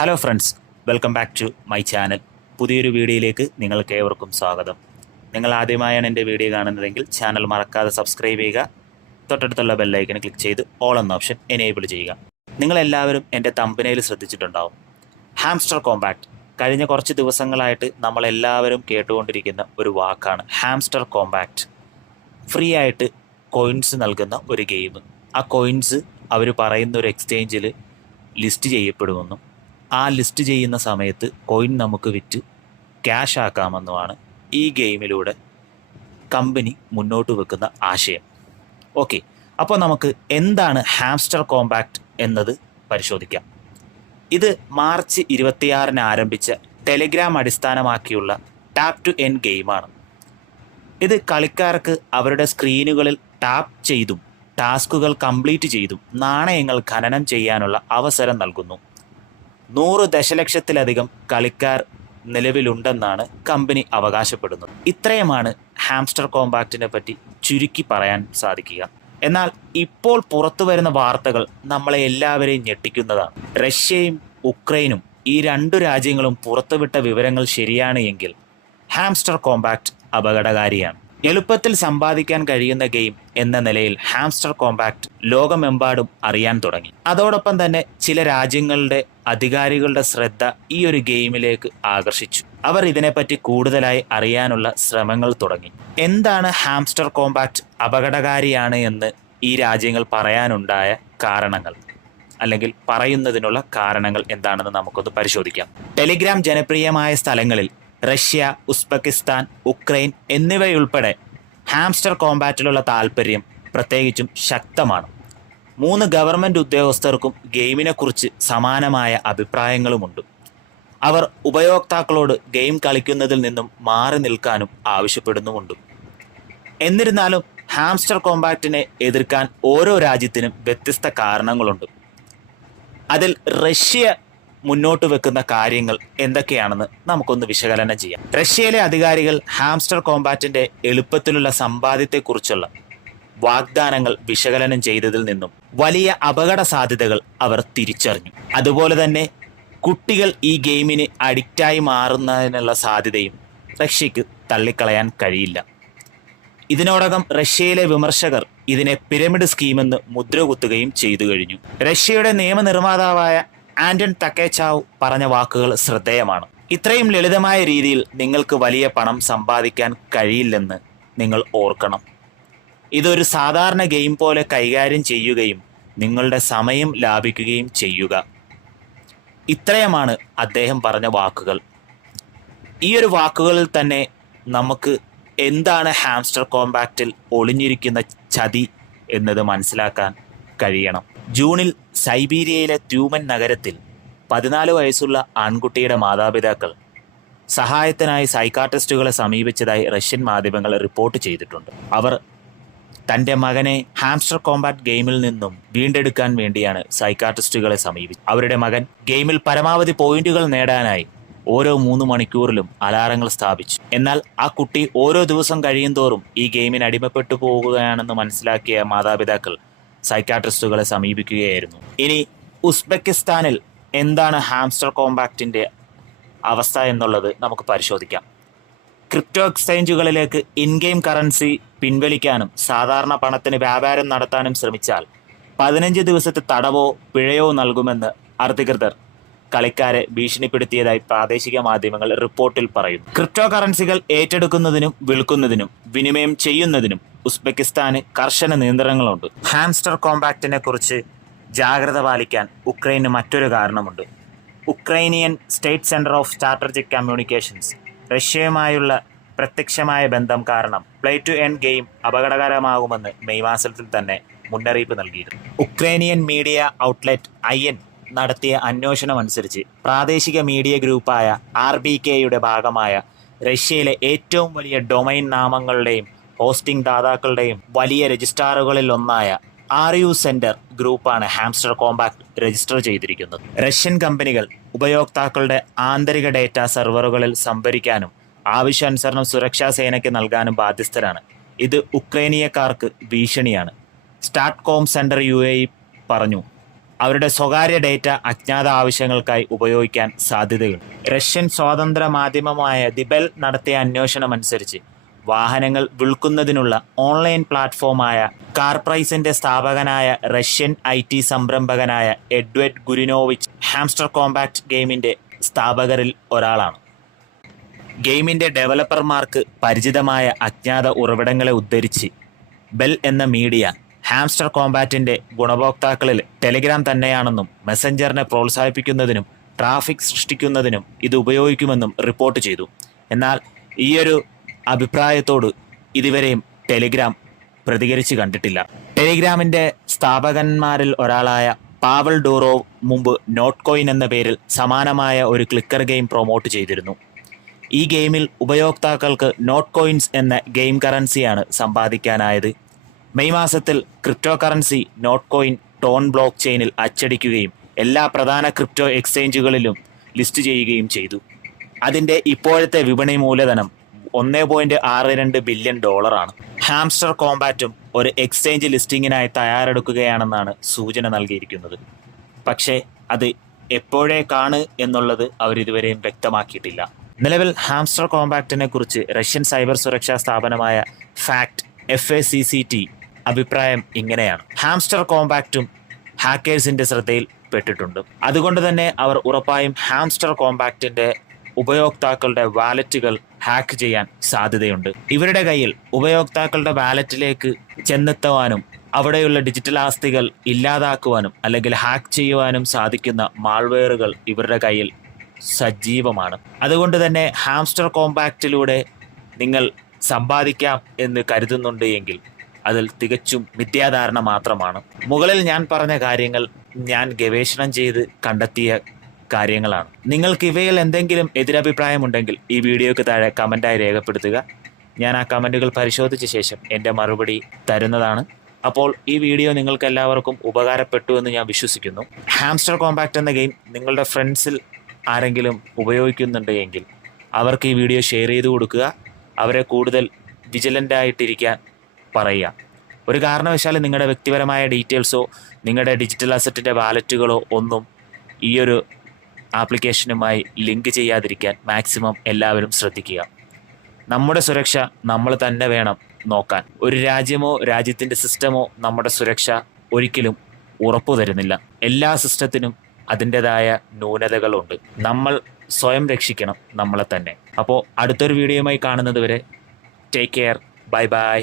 Hello friends welcome back to my channel പുതിയൊരു വീഡിയോയിലേക്ക് നിങ്ങൾക്ക് ഏവർക്കും സ്വാഗതം. നിങ്ങൾ ആദ്യമായാണ് എന്റെ വീഡിയോ കാണുന്നതെങ്കിൽ ചാനൽ മറക്കാതെ സബ്സ്ക്രൈബ് ചെയ്യുക. തൊട്ടടുത്തുള്ള ബെല്ലൈക്കൺ ക്ലിക്ക് ചെയ്ത് ഓൾ എന്ന ഓപ്ഷൻ എനേബിൾ ചെയ്യുക. നിങ്ങളെല്ലാവരും എന്റെ തമ്പനയിൽ ശ്രദ്ധിച്ചിട്ടുണ്ടാവും. ഹാംസ്റ്റർ കോമ്പാക്ട് കഴിഞ്ഞ കുറച്ച് ദിവസങ്ങളായിട്ട് നമ്മളെല്ലാവരും കേട്ടുകൊണ്ടിരിക്കുന്ന ഒരു വാക്കാണ് ഹാംസ്റ്റർ കോമ്പാക്ട് ഫ്രീ ആയിട്ട് കോയിൻസ് നൽകുന്ന ഒരു ഗെയിം ആ കോയിൻസ് അവർ പറയുന്ന ഒരു എക്സ്ചേഞ്ചിൽ ലിസ്റ്റ് ചെയ്യപ്പെടുമെന്നും ആ ലിസ്റ്റ് ചെയ്യുന്ന സമയത്ത് കോയിൻ നമുക്ക് വിറ്റ് ക്യാഷ് ആക്കാമെന്നുമാണ് ഈ ഗെയിമിലൂടെ കമ്പനി മുന്നോട്ട് വെക്കുന്ന ആശയം. ഓക്കെ അപ്പോൾ നമുക്ക് എന്താണ് ഹാംസ്റ്റർ കോമ്പാക്ട് എന്നത് പരിശോധിക്കാം. ഇത് മാർച്ച് ഇരുപത്തിയാറിന് ആരംഭിച്ച ടെലിഗ്രാം അടിസ്ഥാനമാക്കിയുള്ള ടാപ്പ് ടു എൻ ഗെയിമാണ് ഇത് കളിക്കാർക്ക് അവരുടെ സ്ക്രീനുകളിൽ ടാപ്പ് ചെയ്തും ടാസ്കുകൾ കംപ്ലീറ്റ് ചെയ്തും നാണയങ്ങൾ ഖനനം ചെയ്യാനുള്ള അവസരം നൽകുന്നു. നൂറ് ദശലക്ഷത്തിലധികം കളിക്കാർ നിലവിലുണ്ടെന്നാണ് കമ്പനി അവകാശപ്പെടുന്നത്. ഇത്രയുമാണ് ഹാംസ്റ്റർ കോമ്പാക്റ്റിനെ പറ്റി ചുരുക്കി പറയാൻ സാധിക്കുക. എന്നാൽ ഇപ്പോൾ പുറത്തു വരുന്ന വാർത്തകൾ നമ്മളെ എല്ലാവരെയും ഞെട്ടിക്കുന്നതാണ്. റഷ്യയും ഉക്രൈനും ഈ രണ്ടു രാജ്യങ്ങളും പുറത്തുവിട്ട വിവരങ്ങൾ ശരിയാണ് എങ്കിൽ ഹാംസ്റ്റർ കോമ്പാക്ട് അപകടകാരിയാണ്. എളുപ്പത്തിൽ സമ്പാദിക്കാൻ കഴിയുന്ന ഗെയിം എന്ന നിലയിൽ ഹാംസ്റ്റർ കോമ്പാക്ട് ലോകമെമ്പാടും അറിയാൻ തുടങ്ങി. അതോടൊപ്പം തന്നെ ചില രാജ്യങ്ങളുടെ അധികാരികളുടെ ശ്രദ്ധ ഈ ഒരു ഗെയിമിലേക്ക് ആകർഷിച്ചു. അവർ ഇതിനെപ്പറ്റി കൂടുതലായി അറിയാനുള്ള ശ്രമങ്ങൾ തുടങ്ങി. എന്താണ് ഹാംസ്റ്റർ കോമ്പാക്ട് അപകടകാരിയാണ് എന്ന് ഈ രാജ്യങ്ങൾ പറയാനുണ്ടായ കാരണങ്ങൾ? അല്ലെങ്കിൽ പറയുന്നതിനുള്ള കാരണങ്ങൾ എന്താണെന്ന് നമുക്കൊന്ന് പരിശോധിക്കാം. ടെലിഗ്രാം ജനപ്രിയമായ സ്ഥലങ്ങളിൽ റഷ്യ ഉസ്ബെക്കിസ്ഥാൻ ഉക്രൈൻ എന്നിവയുൾപ്പെടെ ഹാംസ്റ്റർ കോമ്പാറ്റിലുള്ള താല്പര്യം പ്രത്യേകിച്ചും ശക്തമാണ്. മൂന്ന് ഗവൺമെന്റ് ഉദ്യോഗസ്ഥർക്കും ഗെയിമിനെക്കുറിച്ച് സമാനമായ അഭിപ്രായങ്ങളുമുണ്ട്. അവർ ഉപയോക്താക്കളോട് ഗെയിം കളിക്കുന്നതിൽ നിന്നും മാറി നിൽക്കാനും ആവശ്യപ്പെടുന്നുമുണ്ട്. എന്നിരുന്നാലും ഹാംസ്റ്റർ കോമ്പാക്റ്റിനെ എതിർക്കാൻ ഓരോ രാജ്യത്തിനും വ്യത്യസ്ത കാരണങ്ങളുണ്ട്. അതിൽ റഷ്യ മുന്നോട്ട് വെക്കുന്ന കാര്യങ്ങൾ എന്തൊക്കെയാണെന്ന് നമുക്കൊന്ന് വിശകലനം ചെയ്യാം. റഷ്യയിലെ അധികാരികൾ ഹാംസ്റ്റർ കോമ്പാറ്റിന്റെ എളുപ്പത്തിലുള്ള സമ്പാദ്യത്തെക്കുറിച്ചുള്ള വാഗ്ദാനങ്ങൾ വിശകലനം ചെയ്തതിൽ നിന്നും വലിയ അപകട സാധ്യതകൾ അവർ തിരിച്ചറിഞ്ഞു. അതുപോലെ തന്നെ കുട്ടികൾ ഈ ഗെയിമിന് അഡിക്റ്റായി മാറുന്നതിനുള്ള സാധ്യതയും റഷ്യക്ക് തള്ളിക്കളയാൻ കഴിയില്ല. ഇതിനോടകം റഷ്യയിലെ വിമർശകർ ഇതിനെ പിരമിഡ് സ്കീമെന്ന് മുദ്രകുത്തുകയും ചെയ്തു കഴിഞ്ഞു. റഷ്യയുടെ നിയമനിർമ്മാതാവായ ആന്റൺ തക്കേച്ചാവ് പറഞ്ഞ വാക്കുകൾ ശ്രദ്ധേയമാണ്. ഇത്രയും ലളിതമായ രീതിയിൽ നിങ്ങൾക്ക് വലിയ പണം സമ്പാദിക്കാൻ കഴിയില്ലെന്ന് നിങ്ങൾ ഓർക്കണം. ഇതൊരു സാധാരണ ഗെയിം പോലെ കൈകാര്യം ചെയ്യുകയും നിങ്ങളുടെ സമയം ലാഭിക്കുകയും ചെയ്യുക. ഇത്രയുമാണ് അദ്ദേഹം പറഞ്ഞ വാക്കുകൾ. ഈ ഒരു വാക്കുകളിൽ തന്നെ നമുക്ക് എന്താണ് ഹാംസ്റ്റർ കോമ്പാക്റ്റിൽ ഒളിഞ്ഞിരിക്കുന്ന ചതി എന്നത് മനസ്സിലാക്കാൻ കഴിയണം. ജൂണിൽ സൈബീരിയയിലെ ട്യൂമൻ നഗരത്തിൽ പതിനാല് വയസ്സുള്ള ആൺകുട്ടിയുടെ മാതാപിതാക്കൾ സഹായത്തിനായി സൈക്കാട്രിസ്റ്റുകളെ സമീപിച്ചതായി റഷ്യൻ മാധ്യമങ്ങൾ റിപ്പോർട്ട് ചെയ്തിട്ടുണ്ട്. അവർ തന്റെ മകനെ ഹാംസ്റ്റർ കോമ്പാറ്റ് ഗെയിമിൽ നിന്നും വീണ്ടെടുക്കാൻ വേണ്ടിയാണ് സൈക്കാട്രിസ്റ്റുകളെ സമീപിച്ചത് അവരുടെ മകൻ ഗെയിമിൽ പരമാവധി പോയിന്റുകൾ നേടാനായി ഓരോ മൂന്ന് മണിക്കൂറിലും അലാറങ്ങൾ സ്ഥാപിച്ചു. എന്നാൽ ആ കുട്ടി ഓരോ ദിവസം കഴിയും തോറും ഈ ഗെയിമിന് അടിമപ്പെട്ടു പോകുകയാണെന്ന് മനസ്സിലാക്കിയ മാതാപിതാക്കൾ സൈക്കാട്രിസ്റ്റുകളെ സമീപിക്കുകയായിരുന്നു. ഇനി ഉസ്ബെക്കിസ്ഥാനിൽ എന്താണ് ഹാംസ്റ്റർ കോമ്പാക്റ്റിന്റെ അവസ്ഥ എന്നുള്ളത് നമുക്ക് പരിശോധിക്കാം. ക്രിപ്റ്റോ എക്സ്ചേഞ്ചുകളിലേക്ക് ഇൻ ഗെയിം കറൻസി പിൻവലിക്കാനും സാധാരണ പണത്തിന് വ്യാപാരം നടത്താനും ശ്രമിച്ചാൽ പതിനഞ്ച് ദിവസത്തെ തടവോ പിഴയോ നൽകുമെന്ന് അധികൃതർ കളിക്കാരെ ഭീഷണിപ്പെടുത്തിയതായി പ്രാദേശിക മാധ്യമങ്ങൾ റിപ്പോർട്ടിൽ പറയുന്നു. ക്രിപ്റ്റോ കറൻസികൾ ഏറ്റെടുക്കുന്നതിനും വിൽക്കുന്നതിനും വിനിമയം ചെയ്യുന്നതിനും ഉസ്ബെക്കിസ്ഥാന് കർശന നിയന്ത്രണങ്ങളുണ്ട്. ഹാംസ്റ്റർ കോമ്പാക്റ്റിനെ കുറിച്ച് ജാഗ്രത പാലിക്കാൻ ഉക്രൈന് മറ്റൊരു കാരണമുണ്ട്. Ukrainian state centre of strategic communications റഷ്യയുമായുള്ള പ്രത്യക്ഷമായ ബന്ധം കാരണം പ്ലേ ടു എൻ ഗെയിം അപകടകരമാകുമെന്ന് മെയ് മാസത്തിൽ തന്നെ മുന്നറിയിപ്പ് നൽകിയിരുന്നു. Ukrainian media outlet I N നടത്തിയ അന്വേഷണം അനുസരിച്ച് പ്രാദേശിക മീഡിയ ഗ്രൂപ്പായ ആർ ബി കെയുടെ ഭാഗമായ റഷ്യയിലെ ഏറ്റവും വലിയ ഡൊമൈൻ നാമങ്ങളുടെയും ഹോസ്റ്റിംഗ് ദാതാക്കളുടെയും വലിയ രജിസ്ട്രാറുകളിൽ ഒന്നായ ആർ യു സെന്റർ ഗ്രൂപ്പാണ് ഹാംസ്റ്റർ കോമ്പാക്ട് രജിസ്റ്റർ ചെയ്തിരിക്കുന്നത്. റഷ്യൻ കമ്പനികൾ ഉപയോക്താക്കളുടെ ആന്തരിക ഡേറ്റ സെർവറുകളിൽ സംഭരിക്കാനും ആവശ്യാനുസരണം സുരക്ഷാ സേനയ്ക്ക് നൽകാനും ബാധ്യസ്ഥരാണ്. ഇത് ഉക്രൈനിയക്കാർക്ക് ഭീഷണിയാണ്. Stat com centre U A പറഞ്ഞു അവരുടെ സ്വകാര്യ ഡേറ്റ അജ്ഞാത ആവശ്യങ്ങൾക്കായി ഉപയോഗിക്കാൻ സാധ്യതയുണ്ട്. റഷ്യൻ സ്വാതന്ത്ര്യ മാധ്യമമായ ദിബെൽ നടത്തിയ അന്വേഷണമനുസരിച്ച് വാഹനങ്ങൾ വിൽക്കുന്നതിനുള്ള ഓൺലൈൻ പ്ലാറ്റ്ഫോമായ കാർ പ്രൈസിന്റെ സ്ഥാപകനായ റഷ്യൻ ഐ ടി സംരംഭകനായ എഡ്വേർഡ് ഗുരിനോവിച്ച് ഹാംസ്റ്റർ കോമ്പാക്ട് ഗെയിമിന്റെ സ്ഥാപകരിൽ ഒരാളാണ്. ഗെയിമിന്റെ ഡെവലപ്പർമാർക്ക് പരിചിതമായ അജ്ഞാത ഉറവിടങ്ങളെ ഉദ്ധരിച്ച് ബെൽ എന്ന മീഡിയ ഹാംസ്റ്റർ കോമ്പാറ്റിന്റെ ഗുണഭോക്താക്കളിൽ ടെലിഗ്രാം തന്നെയാണെന്നും മെസ്സഞ്ചറിനെ പ്രോത്സാഹിപ്പിക്കുന്നതിനും ട്രാഫിക് സൃഷ്ടിക്കുന്നതിനും ഇത് ഉപയോഗിക്കുമെന്നും റിപ്പോർട്ട് ചെയ്തു. എന്നാൽ ഈയൊരു അഭിപ്രായത്തോട് ഇതുവരെയും ടെലിഗ്രാം പ്രതികരിച്ചു കണ്ടിട്ടില്ല. ടെലിഗ്രാമിന്റെ സ്ഥാപകന്മാരിൽ ഒരാളായ പാവൽ ഡൂറോവ് മുമ്പ് നോട്ട് കോയിൻ എന്ന പേരിൽ സമാനമായ ഒരു ക്ലിക്കർ ഗെയിം പ്രൊമോട്ട് ചെയ്തിരുന്നു. ഈ ഗെയിമിൽ ഉപയോക്താക്കൾക്ക് നോട്ട് കോയിൻസ് എന്ന ഗെയിം കറൻസിയാണ് സമ്പാദിക്കാനായത്. മെയ് മാസത്തിൽ crypto currency Notcoin TON block ചെയിനിൽ അച്ചടിക്കുകയും എല്ലാ പ്രധാന ക്രിപ്റ്റോ എക്സ്ചേഞ്ചുകളിലും ലിസ്റ്റ് ചെയ്യുകയും ചെയ്തു. അതിന്റെ ഇപ്പോഴത്തെ വിപണി മൂലധനം ഒന്ന് പോയിന്റ് ആറ് രണ്ട് ബില്യൺ ഡോളറാണ്. ഹാംസ്റ്റർ കോമ്പാറ്റും ഒരു എക്സ്ചേഞ്ച് ലിസ്റ്റിങ്ങിനായി തയ്യാറെടുക്കുകയാണെന്നാണ് സൂചന നൽകിയിരിക്കുന്നത്. പക്ഷേ അത് എപ്പോഴേക്കാണ് എന്നുള്ളത് അവരിതുവരെയും വ്യക്തമാക്കിയിട്ടില്ല. നിലവിൽ ഹാംസ്റ്റർ കോമ്പാക്റ്റിനെ കുറിച്ച് റഷ്യൻ സൈബർ സുരക്ഷാ സ്ഥാപനമായ fact F A C C T അഭിപ്രായം ഇങ്ങനെയാണ്. ഹാംസ്റ്റർ കോമ്പാക്റ്റും ഹാക്കേഴ്സിന്റെ ശ്രദ്ധയിൽ പെട്ടിട്ടുണ്ട്. അതുകൊണ്ട് തന്നെ അവർ ഉറപ്പായും ഹാംസ്റ്റർ കോമ്പാക്റ്റിന്റെ ഉപയോക്താക്കളുടെ വാലറ്റുകൾ ഹാക്ക് ചെയ്യാൻ സാധ്യതയുണ്ട്. ഇവരുടെ കയ്യിൽ ഉപയോക്താക്കളുടെ വാലറ്റിലേക്ക് ചെന്നെത്തുവാനും അവിടെയുള്ള ഡിജിറ്റൽ ആസ്തികൾ ഇല്ലാതാക്കുവാനും അല്ലെങ്കിൽ ഹാക്ക് ചെയ്യുവാനും സാധിക്കുന്ന മാൾവെയറുകൾ ഇവരുടെ കയ്യിൽ സജീവമാണ്. അതുകൊണ്ട് തന്നെ ഹാംസ്റ്റർ കോമ്പാക്റ്റിലൂടെ നിങ്ങൾ സമ്പാദിക്കാം എന്ന് കരുതുന്നുണ്ട് എങ്കിൽ അതിൽ തികച്ചും മിഥ്യാധാരണ മാത്രമാണ്. മുകളിൽ ഞാൻ പറഞ്ഞ കാര്യങ്ങൾ ഞാൻ ഗവേഷണം ചെയ്ത് കണ്ടെത്തിയ കാര്യങ്ങളാണ്. നിങ്ങൾക്ക് ഇവയിൽ എന്തെങ്കിലും എതിരഭിപ്രായമുണ്ടെങ്കിൽ ഈ വീഡിയോയ്ക്ക് താഴെ കമന്റായി രേഖപ്പെടുത്തുക. ഞാൻ ആ കമന്റുകൾ പരിശോധിച്ച ശേഷം എന്റെ മറുപടി തരുന്നതാണ്. അപ്പോൾ ഈ വീഡിയോ നിങ്ങൾക്ക് എല്ലാവർക്കും ഉപകാരപ്പെട്ടു എന്ന് ഞാൻ വിശ്വസിക്കുന്നു. ഹാംസ്റ്റർ കോമ്പാക്റ്റ് എന്ന ഗെയിം നിങ്ങളുടെ ഫ്രണ്ട്സിൽ ആരെങ്കിലും ഉപയോഗിക്കുന്നുണ്ട് എങ്കിൽ അവർക്ക് ഈ വീഡിയോ ഷെയർ ചെയ്ത് കൊടുക്കുക. അവരെ കൂടുതൽ വിജിലന്റ് ആയിട്ടിരിക്കാൻ പറയുക. ഒരു കാരണവശാലും നിങ്ങളുടെ വ്യക്തിപരമായ ഡീറ്റെയിൽസോ നിങ്ങളുടെ ഡിജിറ്റൽ അസറ്റിന്റെ വാലറ്റുകളോ ഒന്നും ഈ ഒരു ആപ്ലിക്കേഷനുമായി ലിങ്ക് ചെയ്യാതിരിക്കാൻ മാക്സിമം എല്ലാവരും ശ്രദ്ധിക്കുക. നമ്മുടെ സുരക്ഷ നമ്മൾ തന്നെ വേണം നോക്കാൻ. ഒരു രാജ്യമോ രാജ്യത്തിന്റെ സിസ്റ്റമോ നമ്മുടെ സുരക്ഷ ഒരിക്കലും ഉറപ്പു തരുന്നില്ല. എല്ലാ സിസ്റ്റത്തിനും അതിന്റെതായ ന്യൂനതകളുണ്ട്. നമ്മൾ സ്വയം രക്ഷിക്കണം നമ്മളെ തന്നെ. അപ്പോൾ അടുത്തൊരു വീഡിയോയുമായി കാണുന്നത് വരെ ടേക്ക് കെയർ ബൈ ബൈ